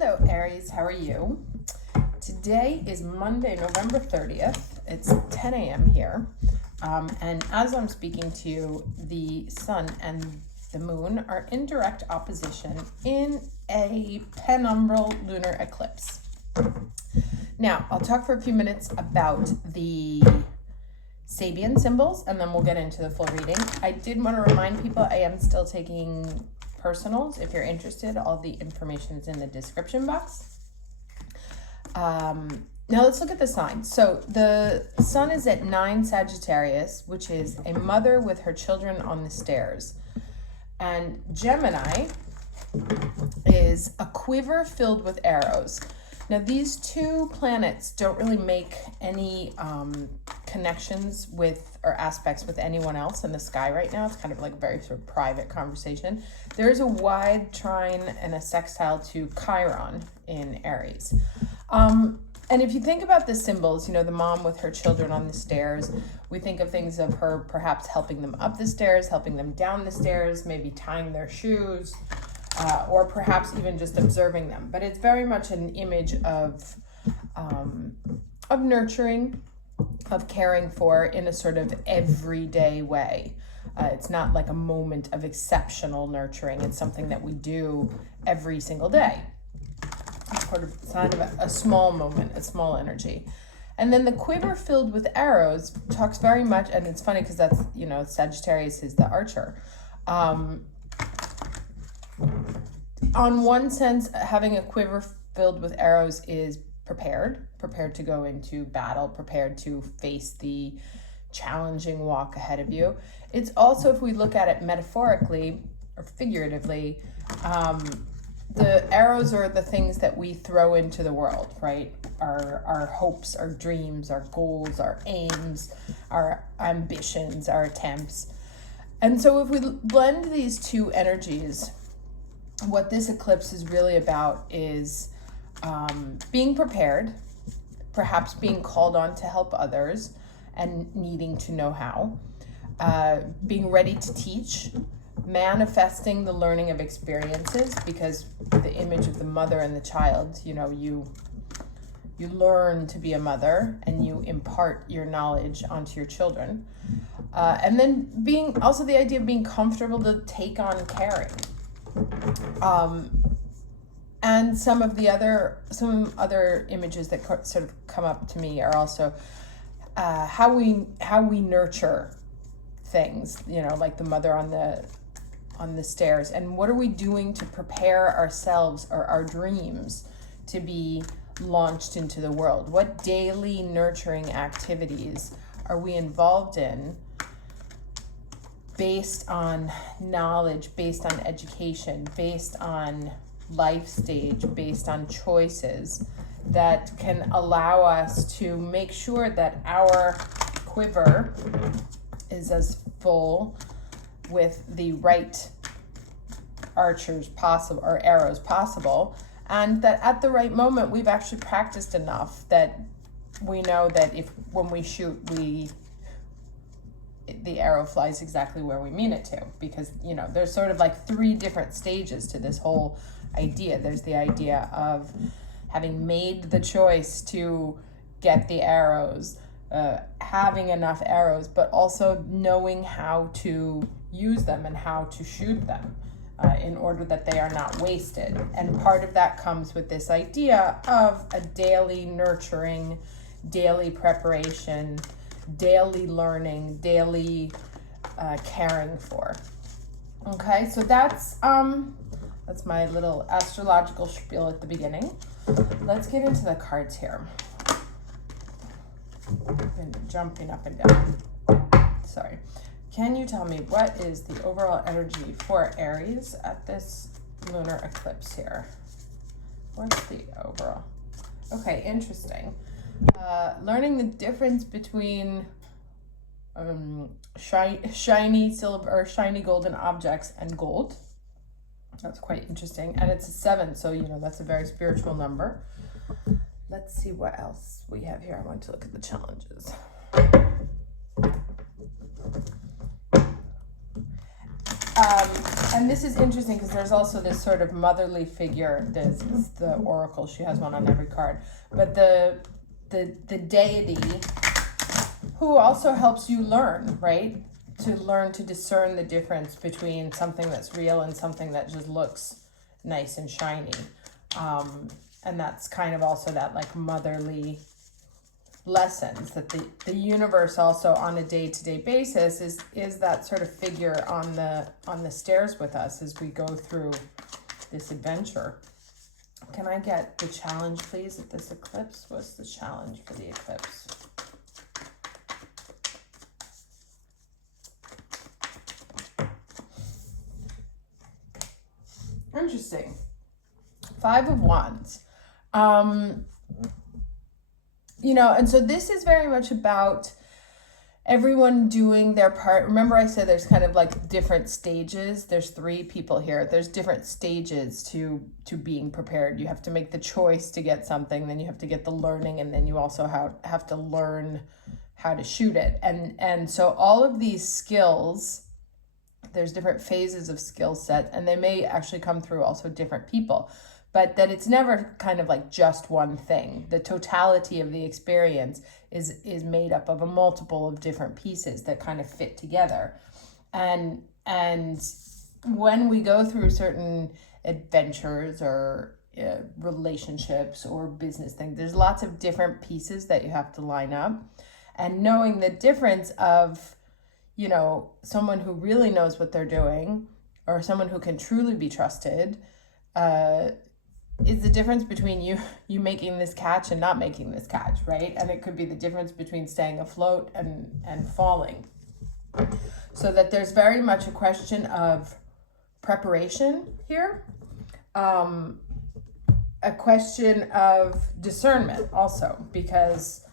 Hello Aries, how are you? Today is Monday, November 30th. It's 10 a.m. here. And as I'm speaking to you, the sun and the moon are in direct opposition in a penumbral lunar eclipse. Now, I'll talk for a few minutes about the Sabian symbols, and then we'll get into the full reading. I did want to remind people I am still taking personals. If you're interested, all the information is in the description box. Now let's look at the signs. So the sun is at 9 Sagittarius, which is a mother with her children on the stairs. And Gemini is a quiver filled with arrows. Now these two planets don't really make any connections with or aspects with anyone else in the sky right now. It's kind of like a very sort of private conversation. There is a wide trine and a sextile to Chiron in Aries. And if you think about the symbols, you know, the mom with her children on the stairs, we think of things of her perhaps helping them up the stairs, helping them down the stairs, maybe tying their shoes, or perhaps even just observing them. But it's very much an image of nurturing, of caring for in a sort of everyday way. It's not like a moment of exceptional nurturing. It's something that we do every single day. It's kind of a small moment, a small energy. And then the quiver filled with arrows talks very much, and it's funny because that's, you know, Sagittarius is the archer. On one sense, having a quiver filled with arrows is prepared to go into battle, prepared to face the challenging walk ahead of you. It's also, if we look at it metaphorically or figuratively, the arrows are the things that we throw into the world, right? Our hopes, our dreams, our goals, our aims, our ambitions, our attempts. And so if we blend these two energies, what this eclipse is really about is being prepared, perhaps being called on to help others and needing to know how, being ready to teach, manifesting the learning of experiences, because the image of the mother and the child, you know, you learn to be a mother and you impart your knowledge onto your children. And then being also the idea of being comfortable to take on caring. And some other images that sort of come up to me are also how we nurture things, you know, like the mother on the stairs, and what are we doing to prepare ourselves or our dreams to be launched into the world? What daily nurturing activities are we involved in based on knowledge, based on education, based on life stage, based on choices that can allow us to make sure that our quiver is as full with the right archers possible, or arrows possible, and that at the right moment we've actually practiced enough that we know that when we shoot, the arrow flies exactly where we mean it to, because, you know, there's sort of like 3 different stages to this whole idea. There's the idea of having made the choice to get the arrows, having enough arrows, but also knowing how to use them and how to shoot them in order that they are not wasted. And part of that comes with this idea of a daily nurturing, daily preparation, daily learning, daily caring for. Okay, so that's my little astrological spiel at the beginning. Let's get into the cards here. I've been jumping up and down. Sorry. Can you tell me what is the overall energy for Aries at this lunar eclipse here? What's the overall? Okay, interesting. Learning the difference between shiny silver or shiny golden objects and gold. That's quite interesting. And it's a 7, so, you know, that's a very spiritual number. Let's see what else we have here. I want to look at the challenges. And this is interesting because there's also this sort of motherly figure. This is the oracle. She has one on every card. But the deity who also helps you learn, right? To learn to discern the difference between something that's real and something that just looks nice and shiny. And that's kind of also that like motherly lessons that the universe also on a day-to-day basis is that sort of figure on the stairs with us as we go through this adventure. Can I get the challenge, please, at this eclipse? What's the challenge for the eclipse? Interesting. 5 of Wands. You know, and so this is very much about everyone doing their part. Remember I said there's kind of like different stages. There's 3 people here. There's different stages to being prepared. You have to make the choice to get something, then you have to get the learning, and then you also have to learn how to shoot it. And so all of these skills, there's different phases of skill set, and they may actually come through also different people. But that it's never kind of like just one thing. The totality of the experience is made up of a multiple of different pieces that kind of fit together. And when we go through certain adventures or relationships or business things, there's lots of different pieces that you have to line up. And knowing the difference of, you know, someone who really knows what they're doing or someone who can truly be trusted, is the difference between you making this catch and not making this catch, right? And it could be the difference between staying afloat and falling. So that there's very much a question of preparation here, a question of discernment also, because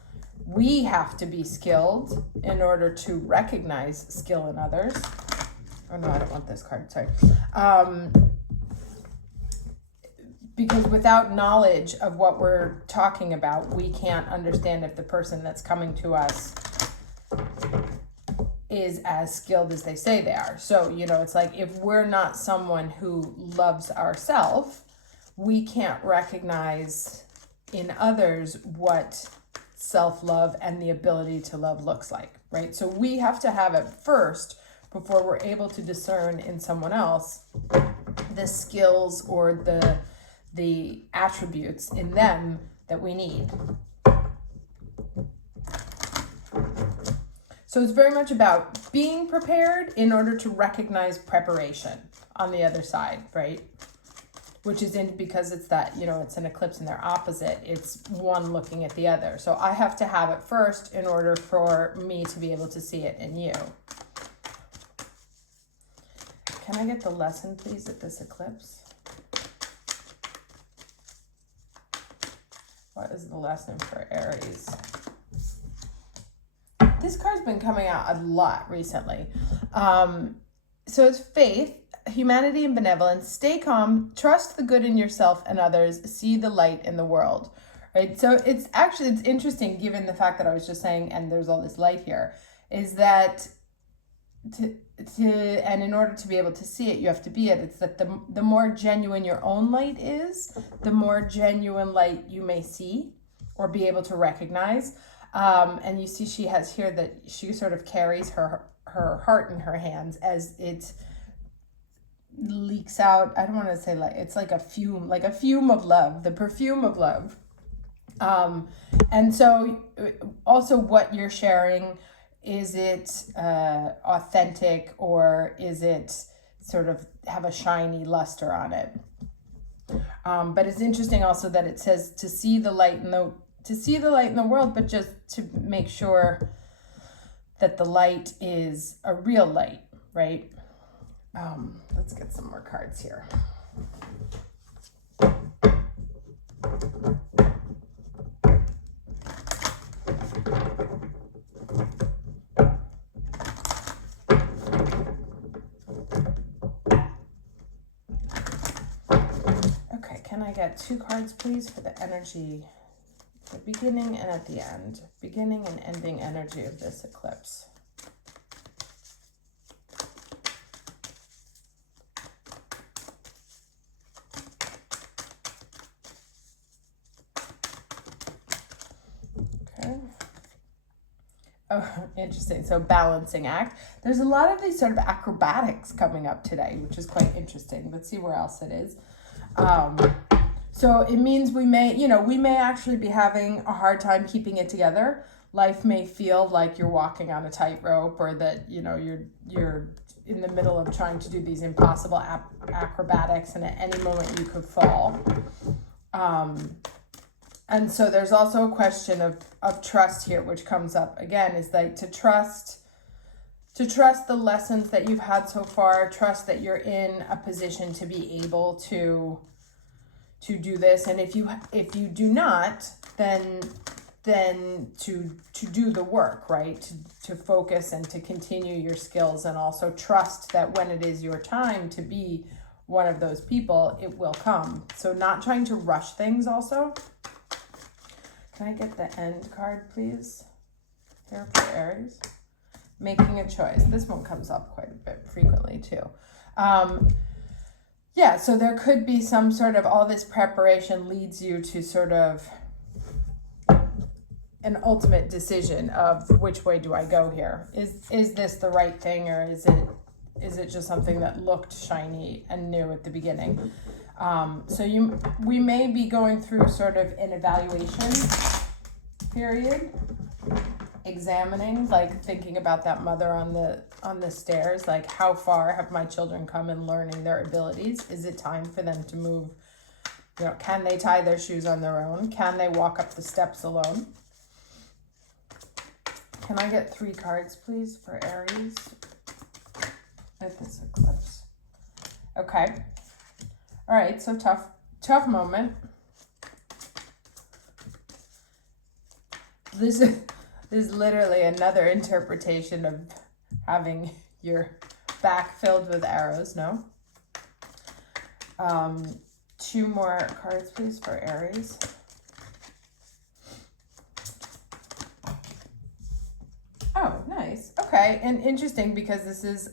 we have to be skilled in order to recognize skill in others. Oh no, I don't want this card, sorry. Because without knowledge of what we're talking about, we can't understand if the person that's coming to us is as skilled as they say they are. So, you know, it's like if we're not someone who loves ourselves, we can't recognize in others what self-love and the ability to love looks like, right? So we have to have it first before we're able to discern in someone else the skills or the attributes in them that we need. So it's very much about being prepared in order to recognize preparation on the other side, right? Which is because it's that, you know, it's an eclipse and they're opposite. It's one looking at the other. So I have to have it first in order for me to be able to see it in you. Can I get the lesson, please, at this eclipse? What is the lesson for Aries? This card's been coming out a lot recently. So it's faith, humanity, and benevolence. Stay calm, trust the good in yourself and others, see the light in the world, right? So it's interesting given the fact that I was just saying, and there's all this light here, is that and in order to be able to see it, you have to be it. It's that the more genuine your own light is, the more genuine light you may see or be able to recognize. And you see she has here that she sort of carries her heart in her hands as it leaks out. I don't want to say like, it's like a fume of love, the perfume of love. And so also what you're sharing, is it authentic or is it sort of have a shiny luster on it? But it's interesting also that it says to see the light in the world, but just to make sure that the light is a real light, right? Let's get some more cards here. Okay, can I get 2 cards, please, for the energy, the beginning and at the end, beginning and ending energy of this eclipse? Oh, interesting. So balancing act. There's a lot of these sort of acrobatics coming up today, which is quite interesting. Let's see where else it is. Um, so it means we may actually be having a hard time keeping it together. Life may feel like you're walking on a tightrope, or that you're in the middle of trying to do these impossible acrobatics, and at any moment you could fall. And so there's also a question of trust here, which comes up again, is like to trust the lessons that you've had so far, trust that you're in a position to be able to do this. And if you do not, then to do the work, right? To focus and to continue your skills, and also trust that when it is your time to be one of those people, it will come. So not trying to rush things also. Can I get the end card, please? Here for Aries. Making a choice. This one comes up quite a bit frequently too. Yeah, so there could be some sort of, all this preparation leads you to sort of an ultimate decision of which way do I go here? Is this the right thing, or is it just something that looked shiny and new at the beginning? So we may be going through sort of an evaluation period, examining, like thinking about that mother on the stairs, like how far have my children come in learning their abilities? Is it time for them to move? Can they tie their shoes on their own? Can they walk up the steps alone? Can I get 3 cards, please, for Aries at this eclipse? Okay. All right, so tough moment. This is literally another interpretation of having your back filled with arrows, no? 2 more cards, please, for Aries. Oh, nice. Okay, and interesting because this is,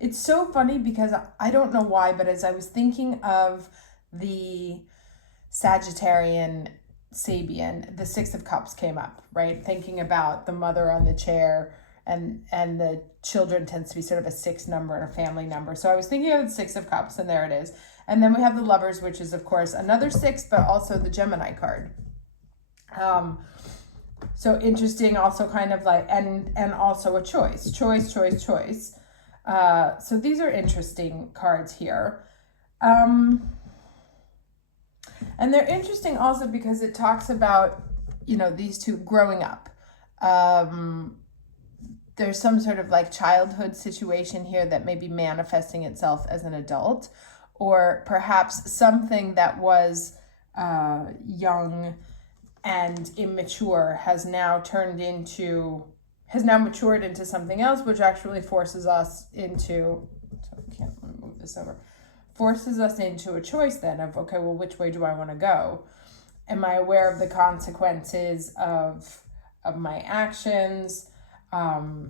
it's so funny because I don't know why, but as I was thinking of the Sagittarian Sabian, the 6 of Cups came up, right? Thinking about the mother on the chair, and the children tends to be sort of a 6 number and a family number. So I was thinking of the 6 of Cups, and there it is. And then we have the Lovers, which is, of course, another 6, but also the Gemini card. So interesting, also kind of like, and also a choice. So these are interesting cards here. And they're interesting also because it talks about, these two growing up. There's some sort of like childhood situation here that may be manifesting itself as an adult, or perhaps something that was young and immature has now matured into something else, which actually forces us into, so I can't move this over, forces us into a choice then of, okay, well, which way do I want to go? Am I aware of the consequences of my actions? Now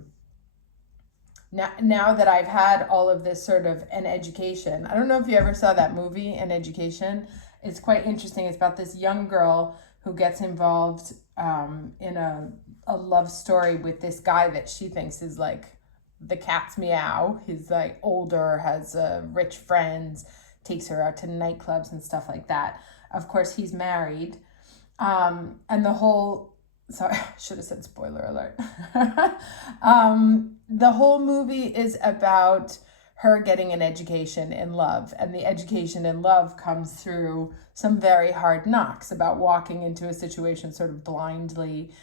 that I've had all of this sort of an education, I don't know if you ever saw that movie, An Education. It's quite interesting. It's about this young girl who gets involved in a love story with this guy that she thinks is like the cat's meow. He's like older, has rich friends, takes her out to nightclubs and stuff like that. Of course, he's married. And the whole, sorry, I should have said spoiler alert. The whole movie is about her getting an education in love, and the education in love comes through some very hard knocks about walking into a situation sort of blindly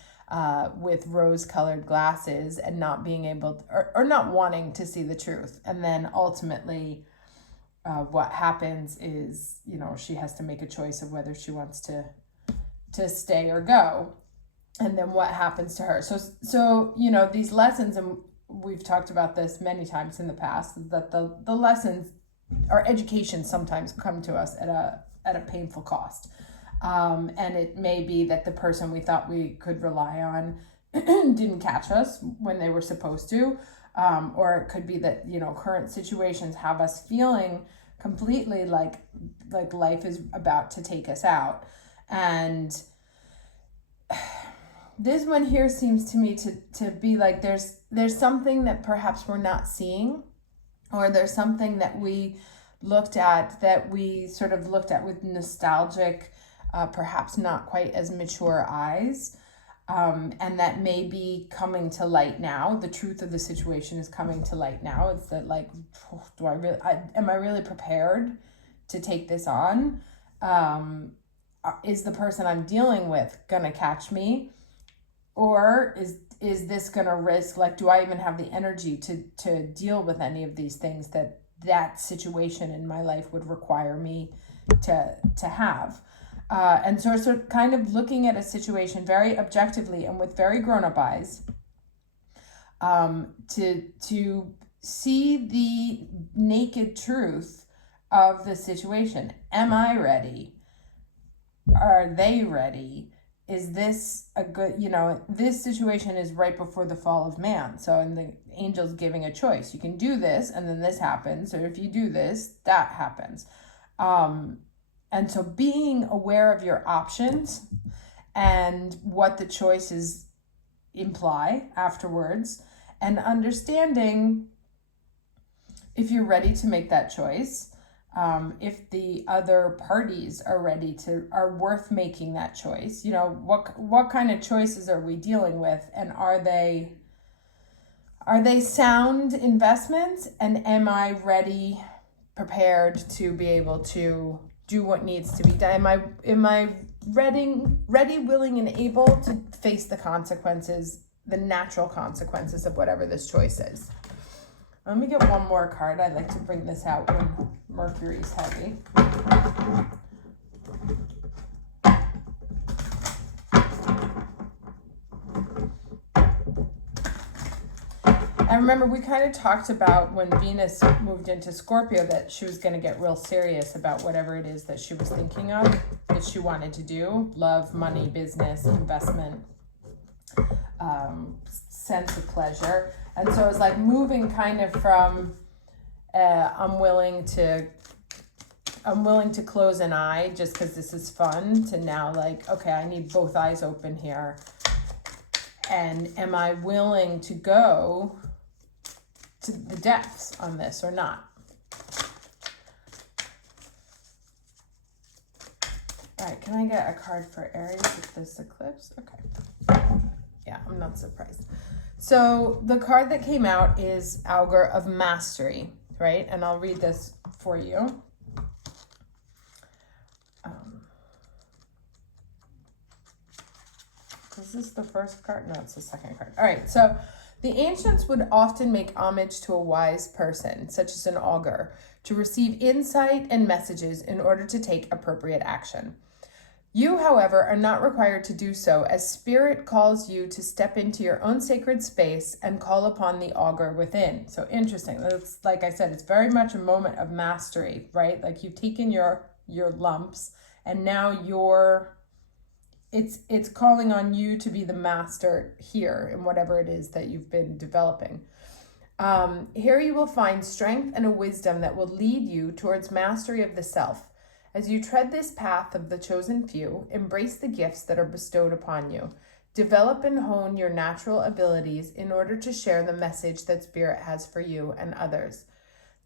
with rose-colored glasses and not being able to, or not wanting to see the truth. And then ultimately what happens is, she has to make a choice of whether she wants to stay or go. And then what happens to her? So these lessons, and we've talked about this many times in the past, is that the lessons, our education sometimes come to us at a painful cost. And it may be that the person we thought we could rely on didn't catch us when they were supposed to. Or it could be that, current situations have us feeling completely like life is about to take us out. And This one here seems to me to be like there's something that perhaps we're not seeing, or there's something that we looked at with nostalgic, perhaps not quite as mature eyes. And that may be coming to light now. The truth of the situation is coming to light now. It's that like, am I really prepared to take this on? Is the person I'm dealing with gonna catch me? Or is this gonna risk, like, do I even have the energy to deal with any of these things that situation in my life would require me to have? And so kind of looking at a situation very objectively and with very grown-up eyes, to see the naked truth of the situation. Am I ready? Are they ready? Is this a good, this situation is right before the fall of man. So, and the angel's giving a choice. You can do this and then this happens. Or if you do this, that happens. And so being aware of your options and what the choices imply afterwards, and understanding if you're ready to make that choice, if the other parties are worth making that choice. What kind of choices are we dealing with, and are they sound investments, and am I ready, prepared to be able to do what needs to be done? Am I ready, willing, and able to face the consequences, the natural consequences of whatever this choice is? Let me get one more card. I like to bring this out when Mercury's heavy. I remember we kind of talked about when Venus moved into Scorpio that she was going to get real serious about whatever it is that she was thinking of, that she wanted to do: love, money, business, investment, sense of pleasure. And so it was like moving kind of from I'm willing to close an eye just because this is fun, to now like, okay, I need both eyes open here. And am I willing to go to the depths on this or not? All right, can I get a card for Aries with this eclipse? Okay. Yeah, I'm not surprised. So the card that came out is Augur of Mastery, right? And I'll read this for you. Is this the first card? No, it's the second card. All right, so the ancients would often make homage to a wise person, such as an augur, to receive insight and messages in order to take appropriate action. You, however, are not required to do so, as Spirit calls you to step into your own sacred space and call upon the augur within. So interesting. It's, like I said, it's very much a moment of mastery, right? Like you've taken your lumps, and now it's calling on you to be the master here in whatever it is that you've been developing. Here you will find strength and a wisdom that will lead you towards mastery of the self. As you tread this path of the chosen few, embrace the gifts that are bestowed upon you. Develop and hone your natural abilities in order to share the message that Spirit has for you and others.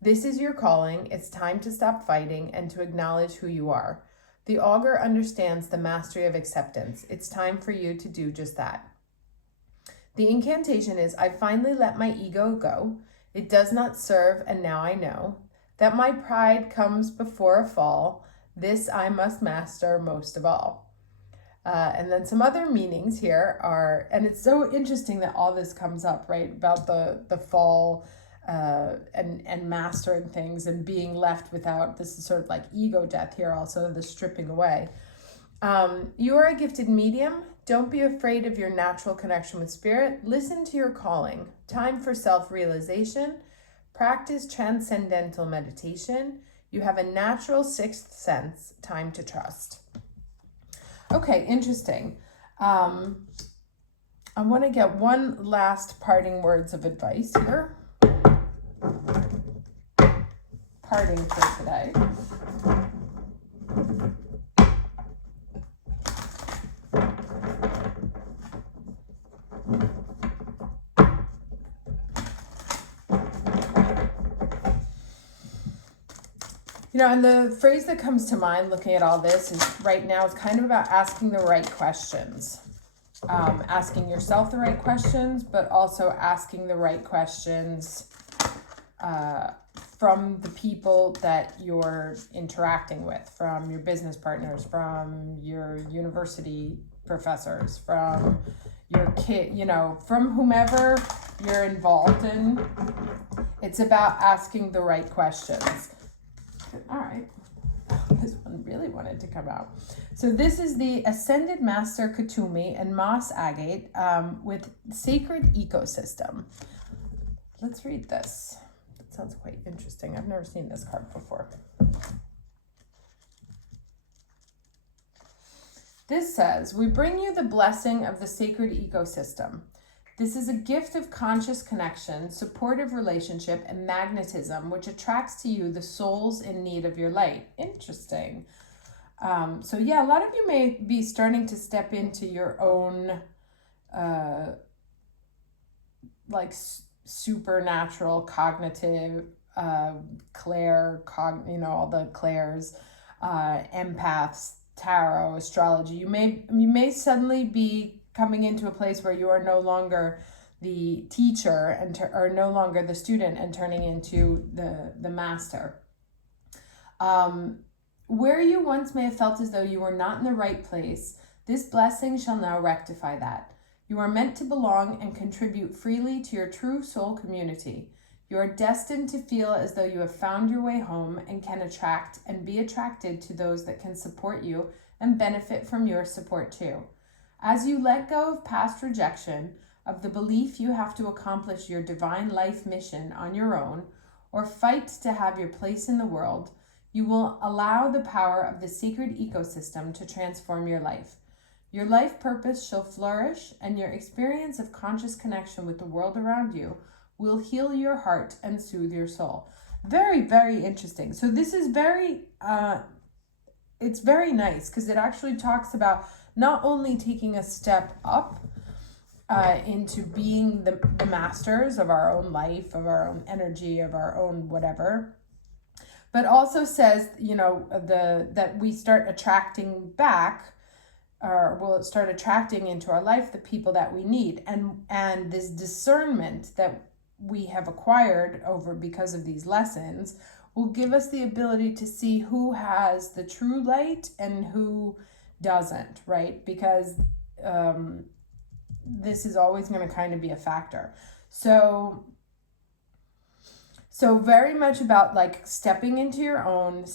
This is your calling. It's time to stop fighting and to acknowledge who you are. The augur understands the mastery of acceptance. It's time for you to do just that. The incantation is, I finally let my ego go. It does not serve, and now I know that my pride comes before a fall. This I must master most of all. And then some other meanings here are, and it's so interesting that all this comes up, right, about the fall and mastering things and being left without, this is sort of like ego death here also, the stripping away. You are a gifted medium. Don't be afraid of your natural connection with Spirit. Listen to your calling. Time for self-realization. Practice transcendental meditation. You have a natural sixth sense. Time to trust. Okay, interesting. I want to get one last parting words of advice here. Parting for today. And the phrase that comes to mind looking at all this is right now, it's kind of about asking the right questions. Asking yourself the right questions, but also asking the right questions from the people that you're interacting with, from your business partners, from your university professors, from your kid, from whomever you're involved in. It's about asking the right questions. All right. This one really wanted to come out. So this is the Ascended Master Katumi and Moss Agate with Sacred Ecosystem. Let's read this. That sounds quite interesting. I've never seen this card before. This says, we bring you the blessing of the sacred ecosystem. This is a gift of conscious connection, supportive relationship, and magnetism, which attracts to you the souls in need of your light. Interesting. So yeah, a lot of you may be starting to step into your own, supernatural, cognitive, clair, all the clairs, empaths, tarot, astrology. You may suddenly be coming into a place where you are no longer the teacher or no longer the student and turning into the master. Where you once may have felt as though you were not in the right place, this blessing shall now rectify that. You are meant to belong and contribute freely to your true soul community. You are destined to feel as though you have found your way home and can attract and be attracted to those that can support you and benefit from your support too. As you let go of past rejection, of the belief you have to accomplish your divine life mission on your own, or fight to have your place in the world, you will allow the power of the sacred ecosystem to transform your life. Your life purpose shall flourish, and your experience of conscious connection with the world around you will heal your heart and soothe your soul. Very, very interesting. So this is it's very nice because it actually talks about not only taking a step up into being the masters of our own life, of our own energy, of our own whatever, but also says, that we start attracting back, or will start attracting into our life the people that we need. And this discernment that we have acquired over because of these lessons will give us the ability to see who has the true light and who doesn't, right? Because this is always going to kind of be a factor. So very much about stepping into your own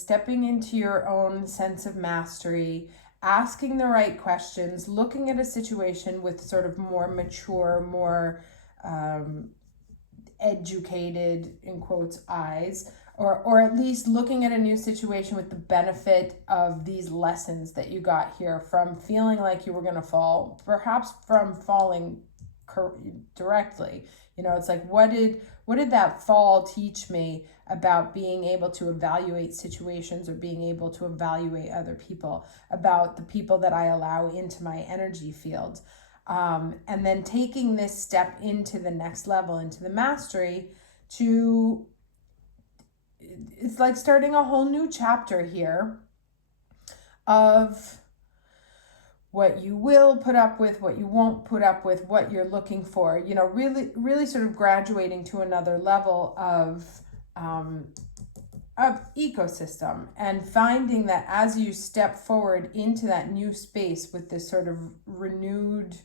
sense of mastery, asking the right questions, looking at a situation with sort of more mature, more educated, in quotes, eyes, or at least looking at a new situation with the benefit of these lessons that you got here from feeling like you were going to fall, perhaps from falling directly. It's like, what did that fall teach me about being able to evaluate situations or being able to evaluate other people, about the people that I allow into my energy field? And then taking this step into the next level, into the mastery, it's like starting a whole new chapter here of what you will put up with, what you won't put up with, what you're looking for, really sort of graduating to another level of ecosystem, and finding that as you step forward into that new space with this sort of renewed,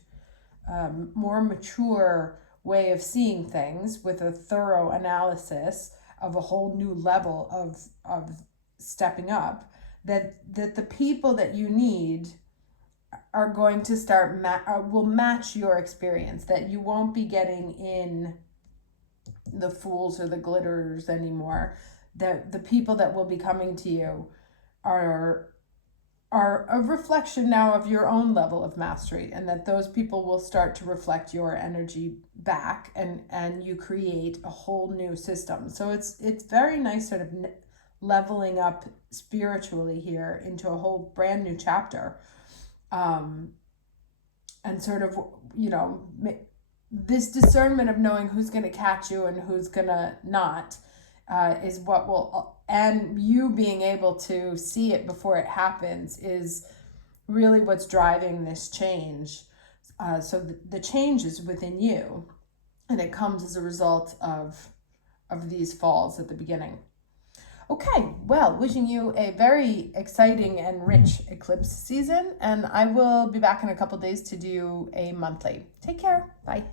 more mature way of seeing things, with a thorough analysis of a whole new level of stepping up, that the people that you need are going to start will match your experience, that you won't be getting in the fools or the glitters anymore. The people that will be coming to you are a reflection now of your own level of mastery, and that those people will start to reflect your energy back, and you create a whole new system. So it's very nice, sort of leveling up spiritually here into a whole brand new chapter. And sort of, this discernment of knowing who's going to catch you and who's going to not is what will, and you being able to see it before it happens is really what's driving this change. So the change is within you, and it comes as a result of these falls at the beginning. Okay, well, wishing you a very exciting and rich eclipse season, and I will be back in a couple days to do a monthly. Take care. Bye.